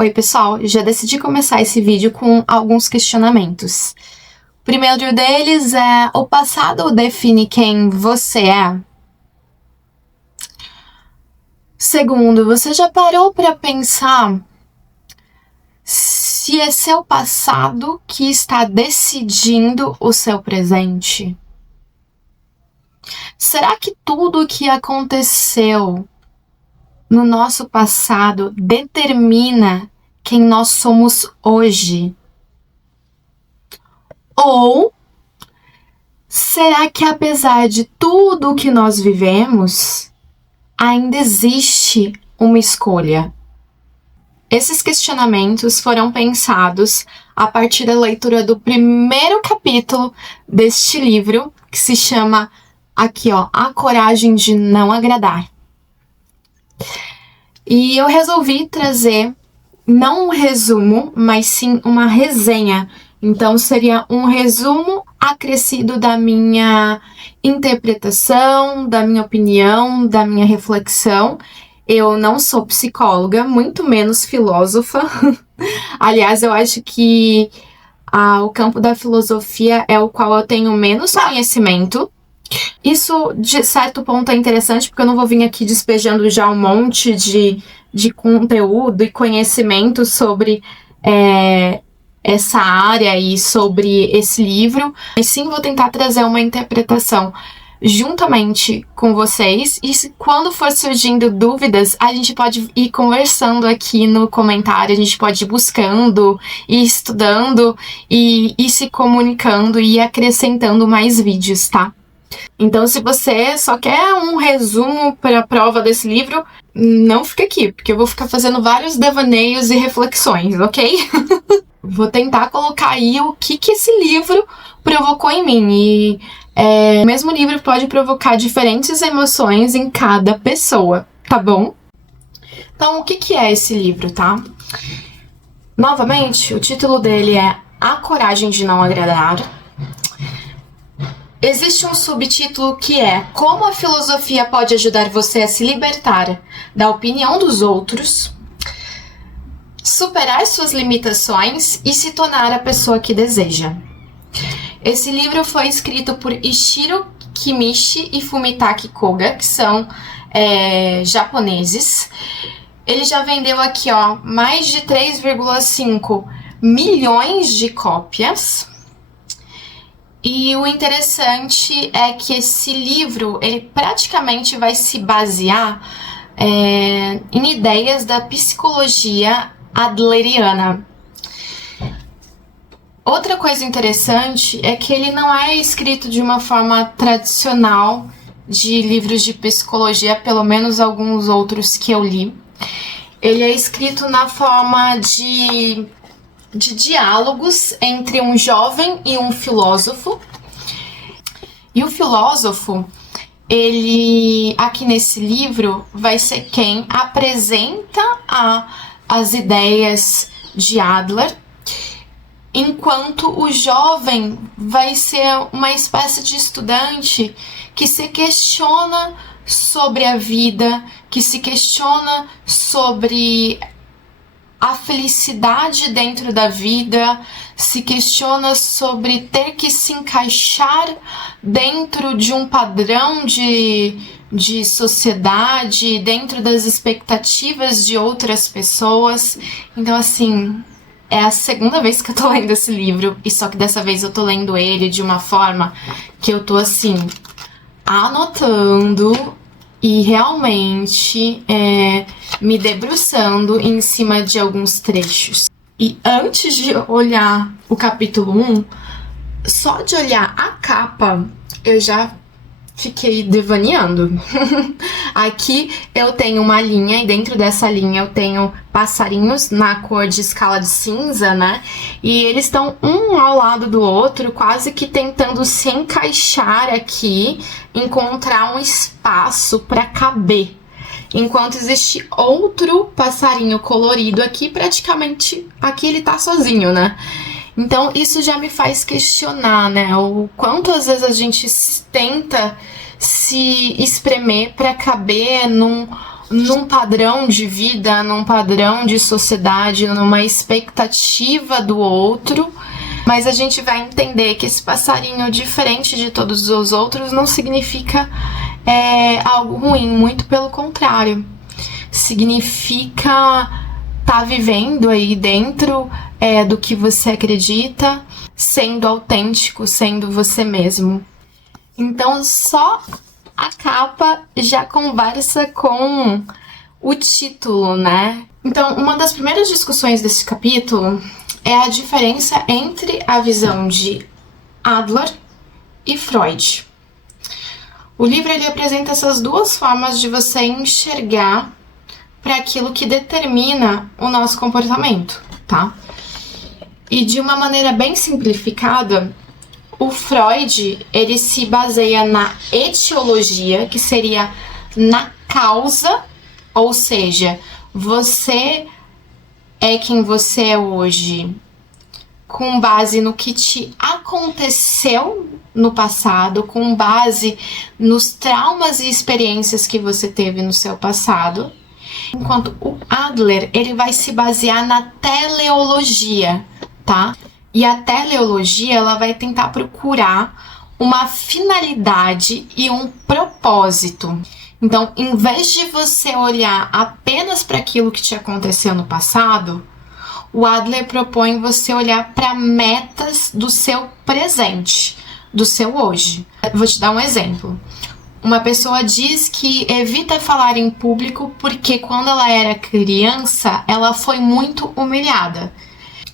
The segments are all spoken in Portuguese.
Oi pessoal, já decidi começar esse vídeo com alguns questionamentos. O primeiro deles é: o passado define quem você é? Segundo, você já parou para pensar se é seu passado que está decidindo o seu presente? Será que tudo o que aconteceu no nosso passado determina quem nós somos hoje? Ou será que, apesar de tudo o que nós vivemos, ainda existe uma escolha? Esses questionamentos foram pensados a partir da leitura do primeiro capítulo deste livro, que se chama aqui, ó, A Coragem de Não Agradar. E eu resolvi trazer não um resumo, mas sim uma resenha. Então seria um resumo acrescido da minha interpretação, da minha opinião, da minha reflexão. Eu não sou psicóloga, muito menos filósofa. Aliás, eu acho que o campo da filosofia é o qual eu tenho menos conhecimento. Isso, de certo ponto, é interessante, porque eu não vou vir aqui despejando já um monte de conteúdo e conhecimento sobre essa área e sobre esse livro, mas sim vou tentar trazer uma interpretação juntamente com vocês, e quando for surgindo dúvidas, a gente pode ir conversando aqui no comentário, a gente pode ir buscando, ir estudando e ir se comunicando e acrescentando mais vídeos, tá? Então, se você só quer um resumo para a prova desse livro, não fica aqui, porque eu vou ficar fazendo vários devaneios e reflexões, ok? Vou tentar colocar aí o que esse livro provocou em mim. E o mesmo livro pode provocar diferentes emoções em cada pessoa, tá bom? Então, o que é esse livro, tá? Novamente, o título dele é A Coragem de Não Agradar. Existe um subtítulo que é: Como a filosofia pode ajudar você a se libertar da opinião dos outros, superar suas limitações e se tornar a pessoa que deseja. Esse livro foi escrito por Ishiro Kimishi e Fumitaki Koga, que são japoneses. Ele já vendeu aqui, ó, mais de 3,5 milhões de cópias. E o interessante é que esse livro, ele praticamente vai se basear em ideias da psicologia adleriana. Outra coisa interessante é que ele não é escrito de uma forma tradicional de livros de psicologia, pelo menos alguns outros que eu li. Ele é escrito na forma de diálogos entre um jovem e um filósofo. E o filósofo, ele, aqui nesse livro, vai ser quem apresenta as ideias de Adler, enquanto o jovem vai ser uma espécie de estudante que se questiona sobre a vida, que se questiona sobre a felicidade dentro da vida, se questiona sobre ter que se encaixar dentro de um padrão de sociedade, dentro das expectativas de outras pessoas. Então, assim, é a segunda vez que eu tô lendo esse livro, e só que dessa vez eu tô lendo ele de uma forma que eu tô, assim, anotando e realmente me debruçando em cima de alguns trechos. E antes de olhar o capítulo 1, só de olhar a capa, eu já fiquei devaneando. Aqui eu tenho uma linha, e dentro dessa linha eu tenho passarinhos na cor de escala de cinza, né? E eles estão um ao lado do outro, quase que tentando se encaixar aqui, encontrar um espaço para caber. Enquanto existe outro passarinho colorido aqui, praticamente aqui ele tá sozinho, né? Então isso já me faz questionar, né? O quanto às vezes a gente tenta se espremer para caber num num padrão de vida, num padrão de sociedade, numa expectativa do outro, mas a gente vai entender que esse passarinho, diferente de todos os outros, não significa algo ruim, muito pelo contrário. Significa estar vivendo aí dentro do que você acredita, sendo autêntico, sendo você mesmo. Então, só a capa já conversa com o título, né? Então, uma das primeiras discussões desse capítulo é a diferença entre a visão de Adler e Freud. O livro ele apresenta essas duas formas de você enxergar para aquilo que determina o nosso comportamento, tá? E de uma maneira bem simplificada, o Freud, ele se baseia na etiologia, que seria na causa, ou seja, você é quem você é hoje com base no que te aconteceu no passado, com base nos traumas e experiências que você teve no seu passado. Enquanto o Adler, ele vai se basear na teleologia, tá? E a teleologia, ela vai tentar procurar uma finalidade e um propósito. Então, em vez de você olhar apenas para aquilo que te aconteceu no passado, o Adler propõe você olhar para metas do seu presente, do seu hoje. Vou te dar um exemplo. Uma pessoa diz que evita falar em público porque quando ela era criança, ela foi muito humilhada.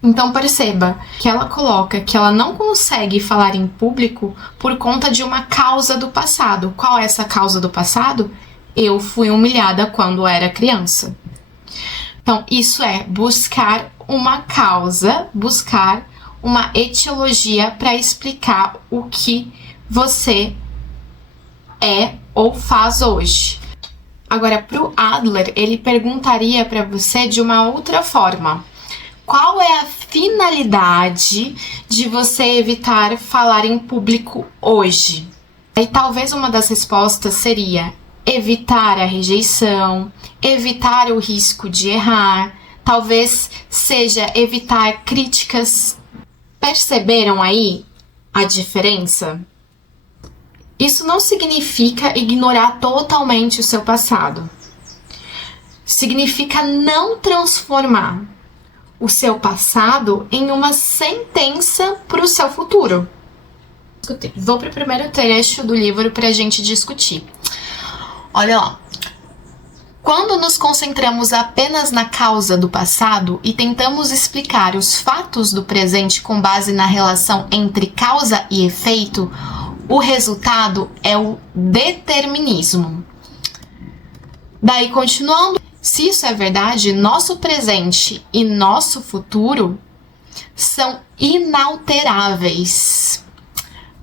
Então perceba que ela coloca que ela não consegue falar em público por conta de uma causa do passado. Qual é essa causa do passado? Eu fui humilhada quando era criança. Então isso é buscar uma causa, buscar uma etiologia para explicar o que você é ou faz hoje. Agora, para o Adler, ele perguntaria para você de uma outra forma. Qual é a finalidade de você evitar falar em público hoje? E talvez uma das respostas seria evitar a rejeição, evitar o risco de errar, talvez seja evitar críticas. Perceberam aí a diferença? Isso não significa ignorar totalmente o seu passado. Significa não transformar o seu passado em uma sentença para o seu futuro. Vou para o primeiro trecho do livro para a gente discutir. Olha lá. Quando nos concentramos apenas na causa do passado e tentamos explicar os fatos do presente com base na relação entre causa e efeito, o resultado é o determinismo. Daí, continuando, se isso é verdade, nosso presente e nosso futuro são inalteráveis.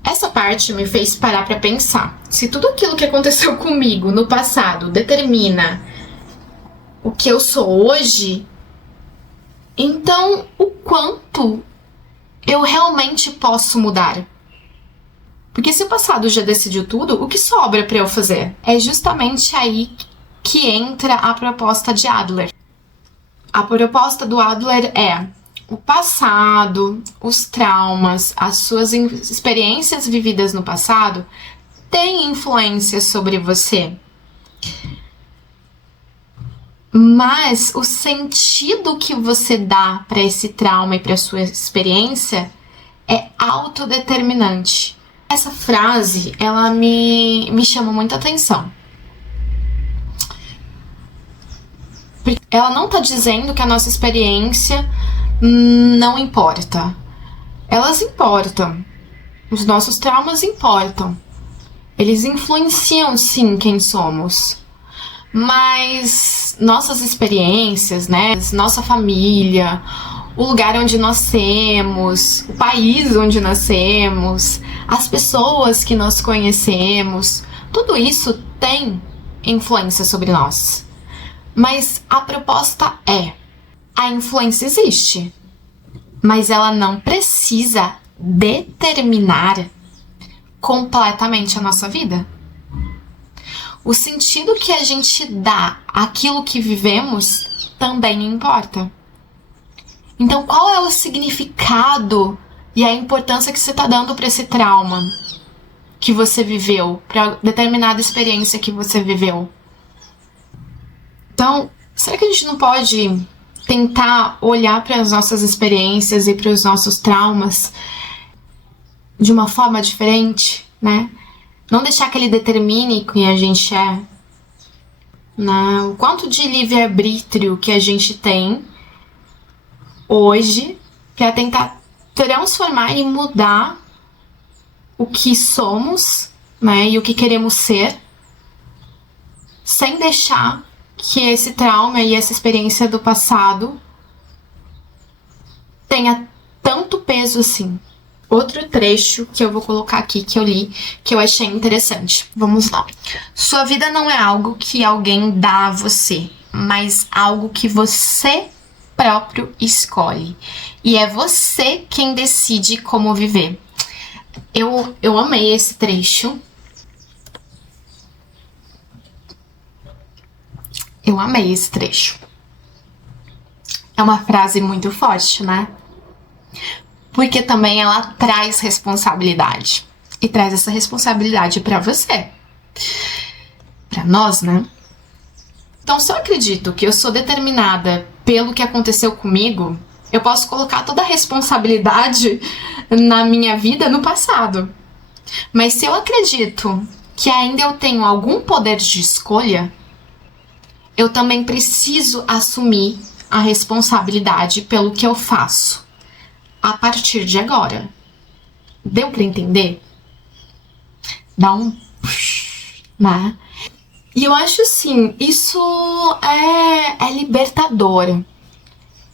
Essa parte me fez parar para pensar. Se tudo aquilo que aconteceu comigo no passado determina o que eu sou hoje, então o quanto eu realmente posso mudar? Porque se o passado já decidiu tudo, o que sobra para eu fazer? É justamente aí que entra a proposta de Adler. A proposta do Adler é o passado, os traumas, as suas experiências vividas no passado têm influência sobre você. Mas o sentido que você dá para esse trauma e para sua experiência é autodeterminante. Essa frase, ela me chama muita atenção. Ela não está dizendo que a nossa experiência não importa. Elas importam. Os nossos traumas importam. Eles influenciam, sim, quem somos. Mas nossas experiências, né? Nossa família, o lugar onde nascemos, o país onde nascemos, as pessoas que nós conhecemos, tudo isso tem influência sobre nós. Mas a proposta é: a influência existe, mas ela não precisa determinar completamente a nossa vida. O sentido que a gente dá àquilo que vivemos também importa. Então, qual é o significado e a importância que você está dando para esse trauma que você viveu, para determinada experiência que você viveu? Então, será que a gente não pode tentar olhar para as nossas experiências e para os nossos traumas de uma forma diferente, né? Não deixar que ele determine quem a gente é, né? O quanto de livre-arbítrio que a gente tem hoje para tentar transformar e mudar o que somos, né? E o que queremos ser, sem deixar que esse trauma e essa experiência do passado tenha tanto peso assim. Outro trecho que eu vou colocar aqui, que eu li, que eu achei interessante. Vamos lá. Sua vida não é algo que alguém dá a você, mas algo que você próprio escolhe. E é você quem decide como viver. Eu amei esse trecho. Eu amei esse trecho. É uma frase muito forte, né? Porque também ela traz responsabilidade. E traz essa responsabilidade pra você. Pra nós, né? Então, se eu acredito que eu sou determinada pelo que aconteceu comigo, eu posso colocar toda a responsabilidade na minha vida no passado. Mas se eu acredito que ainda eu tenho algum poder de escolha, eu também preciso assumir a responsabilidade pelo que eu faço a partir de agora. Deu pra entender? Dá um... né? E eu acho assim, isso é libertador,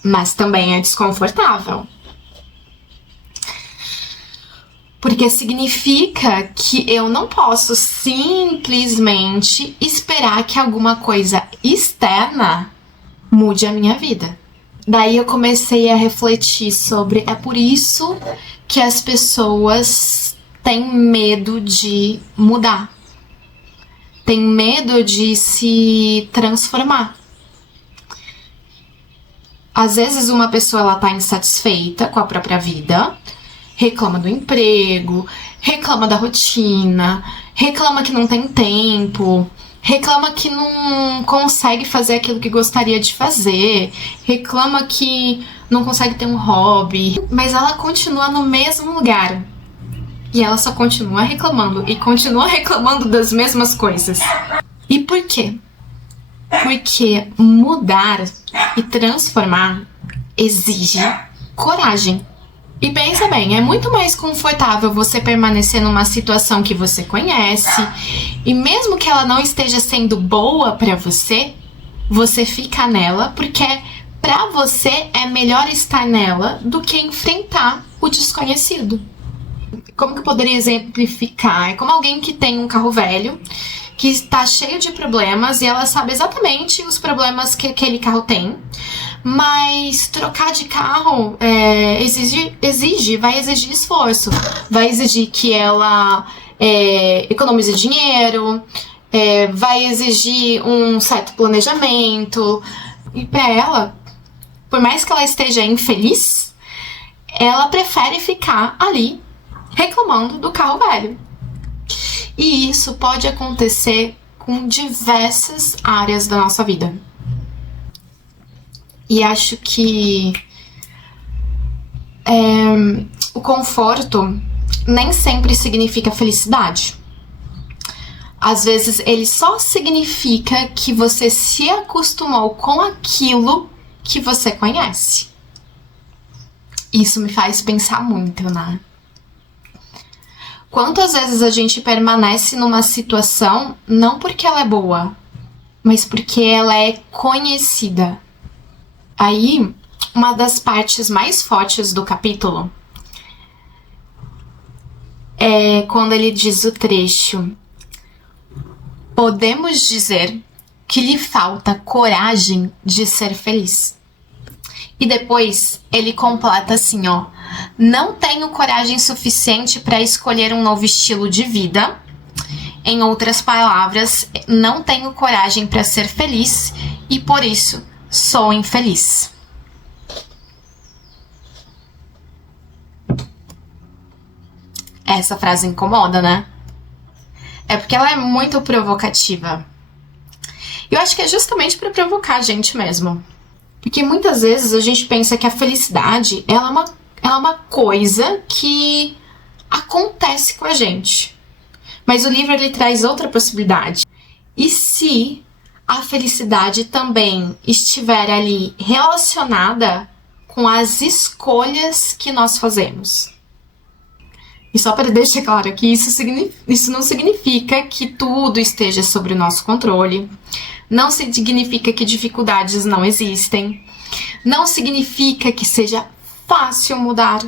mas também é desconfortável. Porque significa que eu não posso simplesmente esperar que alguma coisa externa mude a minha vida. Daí eu comecei a refletir sobre... É por isso que as pessoas têm medo de mudar. Têm medo de se transformar. Às vezes uma pessoa ela tá insatisfeita com a própria vida, reclama do emprego, reclama da rotina, reclama que não tem tempo, reclama que não consegue fazer aquilo que gostaria de fazer, reclama que não consegue ter um hobby, mas ela continua no mesmo lugar. E ela só continua reclamando e continua reclamando das mesmas coisas. E por quê? Porque mudar e transformar exige coragem. E pensa bem, é muito mais confortável você permanecer numa situação que você conhece, e mesmo que ela não esteja sendo boa pra você, você fica nela, porque pra você é melhor estar nela do que enfrentar o desconhecido. Como que eu poderia exemplificar? É como alguém que tem um carro velho, que está cheio de problemas, e ela sabe exatamente os problemas que aquele carro tem, mas trocar de carro vai exigir esforço, vai exigir que ela economize dinheiro, vai exigir um certo planejamento, e para ela, por mais que ela esteja infeliz, ela prefere ficar ali reclamando do carro velho. E isso pode acontecer com diversas áreas da nossa vida. E acho que o conforto nem sempre significa felicidade. Às vezes ele só significa que você se acostumou com aquilo que você conhece. Isso me faz pensar muito, né? Quantas vezes a gente permanece numa situação não porque ela é boa, mas porque ela é conhecida. Aí, uma das partes mais fortes do capítulo é quando ele diz o trecho: podemos dizer que lhe falta coragem de ser feliz. E depois ele completa assim, ó: não tenho coragem suficiente para escolher um novo estilo de vida Em outras palavras, não tenho coragem para ser feliz e por isso sou infeliz. Essa frase incomoda, né? É porque ela é muito provocativa. Eu acho que é justamente para provocar a gente mesmo. Porque muitas vezes a gente pensa que a felicidade ela é uma coisa que acontece com a gente. Mas o livro ele traz outra possibilidade. E se a felicidade também estiver ali relacionada com as escolhas que nós fazemos? E só para deixar claro que isso não significa que tudo esteja sob o nosso controle. Não significa que dificuldades não existem. Não significa que seja fácil mudar.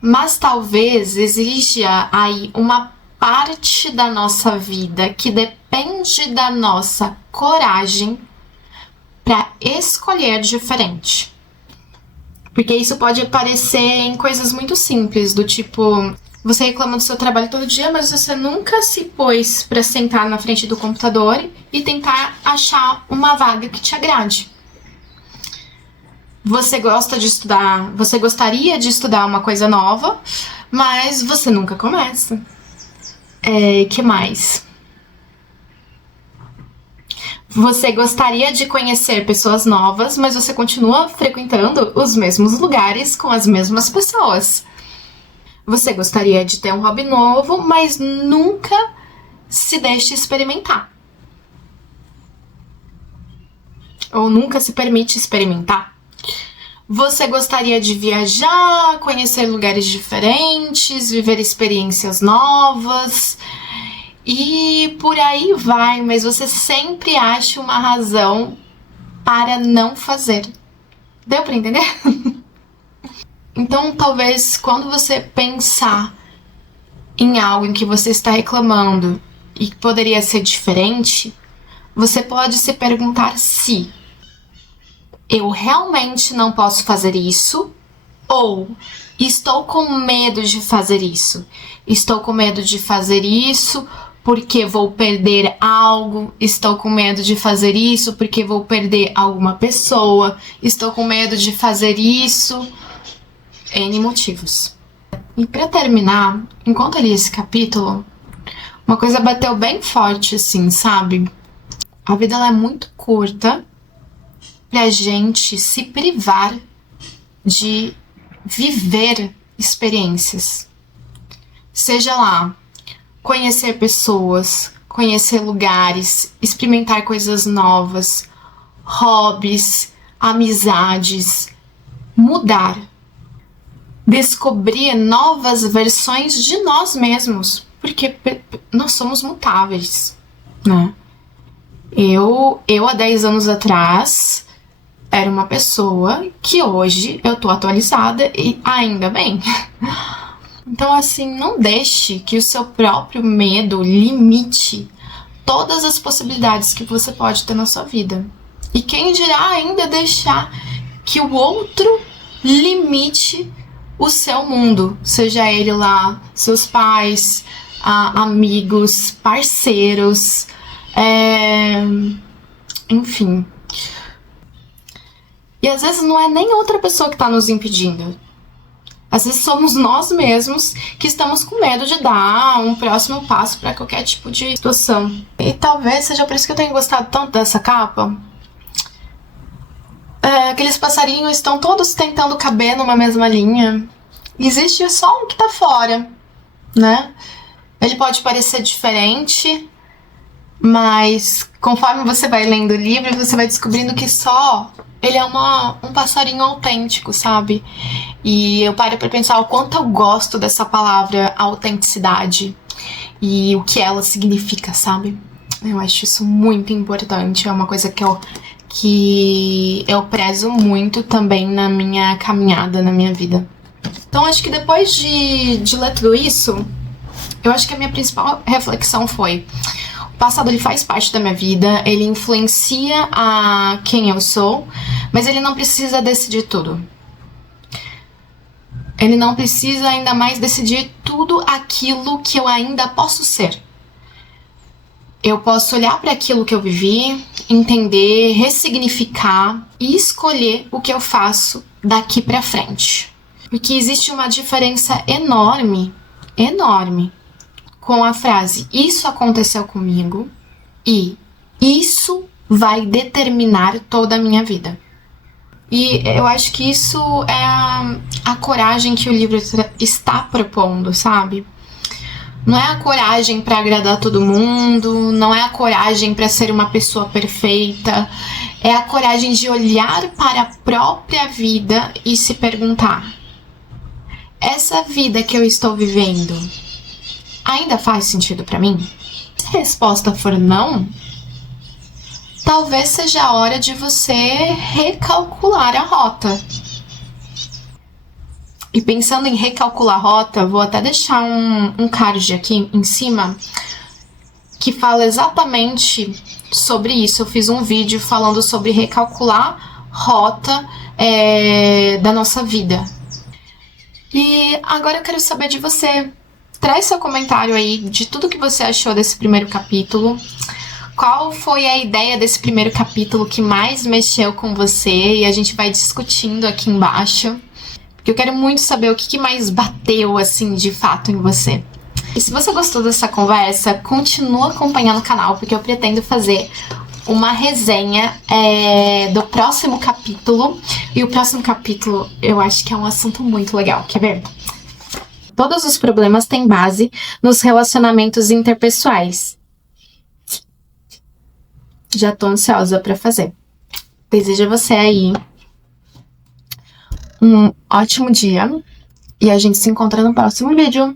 Mas talvez exija aí uma parte da nossa vida que depende da nossa coragem para escolher diferente. Porque isso pode aparecer em coisas muito simples, do tipo, você reclama do seu trabalho todo dia, mas você nunca se pôs para sentar na frente do computador e tentar achar uma vaga que te agrade. Você gosta de estudar, você gostaria de estudar uma coisa nova, mas você nunca começa. Que mais? Você gostaria de conhecer pessoas novas, mas você continua frequentando os mesmos lugares com as mesmas pessoas. Você gostaria de ter um hobby novo, mas nunca se deixa experimentar. Ou nunca se permite experimentar. Você gostaria de viajar, conhecer lugares diferentes, viver experiências novas e por aí vai, mas você sempre acha uma razão para não fazer. Deu para entender? Então, talvez quando você pensar em algo em que você está reclamando e que poderia ser diferente, você pode se perguntar se eu realmente não posso fazer isso ou estou com medo de fazer isso. Estou com medo de fazer isso porque vou perder algo. Estou com medo de fazer isso porque vou perder alguma pessoa. Estou com medo de fazer isso. N motivos. E para terminar, enquanto eu li esse capítulo, uma coisa bateu bem forte assim, sabe? A vida ela é muito curta pra gente se privar de viver experiências. Seja lá, conhecer pessoas, conhecer lugares, experimentar coisas novas, hobbies, amizades, mudar, descobrir novas versões de nós mesmos, porque nós somos mutáveis, né? Eu há 10 anos atrás era uma pessoa que hoje eu tô atualizada e ainda bem. Então, assim, não deixe que o seu próprio medo limite todas as possibilidades que você pode ter na sua vida. E quem dirá ainda deixar que o outro limite o seu mundo, seja ele lá, seus pais, amigos, parceiros, enfim. E às vezes não é nem outra pessoa que está nos impedindo. Às vezes somos nós mesmos que estamos com medo de dar um próximo passo para qualquer tipo de situação. E talvez seja por isso que eu tenho gostado tanto dessa capa. Aqueles passarinhos estão todos tentando caber numa mesma linha. Existe só um que tá fora, né? Ele pode parecer diferente, mas conforme você vai lendo o livro, você vai descobrindo que só ele é um passarinho autêntico, sabe? E eu paro pra pensar o quanto eu gosto dessa palavra autenticidade e o que ela significa, sabe? Eu acho isso muito importante, é uma coisa que eu prezo muito também na minha caminhada, na minha vida. Então acho que depois de ler tudo isso, eu acho que a minha principal reflexão foi: o passado ele faz parte da minha vida, ele influencia a quem eu sou, mas ele não precisa decidir tudo. Ele não precisa ainda mais decidir tudo aquilo que eu ainda posso ser. Eu posso olhar para aquilo que eu vivi, entender, ressignificar e escolher o que eu faço daqui para frente. Porque existe uma diferença enorme, enorme, com a frase "isso aconteceu comigo" e "isso vai determinar toda a minha vida". E eu acho que isso é a coragem que o livro está propondo, sabe? Não é a coragem para agradar todo mundo, não é a coragem para ser uma pessoa perfeita, é a coragem de olhar para a própria vida e se perguntar: essa vida que eu estou vivendo ainda faz sentido para mim? Se a resposta for não, talvez seja a hora de você recalcular a rota. E pensando em recalcular a rota, vou até deixar um card aqui em cima que fala exatamente sobre isso. Eu fiz um vídeo falando sobre recalcular rota da nossa vida. E agora eu quero saber de você. Traz seu comentário aí de tudo que você achou desse primeiro capítulo. Qual foi a ideia desse primeiro capítulo que mais mexeu com você? E a gente vai discutindo aqui embaixo. Porque eu quero muito saber o que mais bateu, assim, de fato em você. E se você gostou dessa conversa, continua acompanhando o canal, porque eu pretendo fazer uma resenha do próximo capítulo. E o próximo capítulo, eu acho que é um assunto muito legal. Quer ver? Todos os problemas têm base nos relacionamentos interpessoais. Já tô ansiosa pra fazer. Desejo a você aí um ótimo dia e a gente se encontra no próximo vídeo.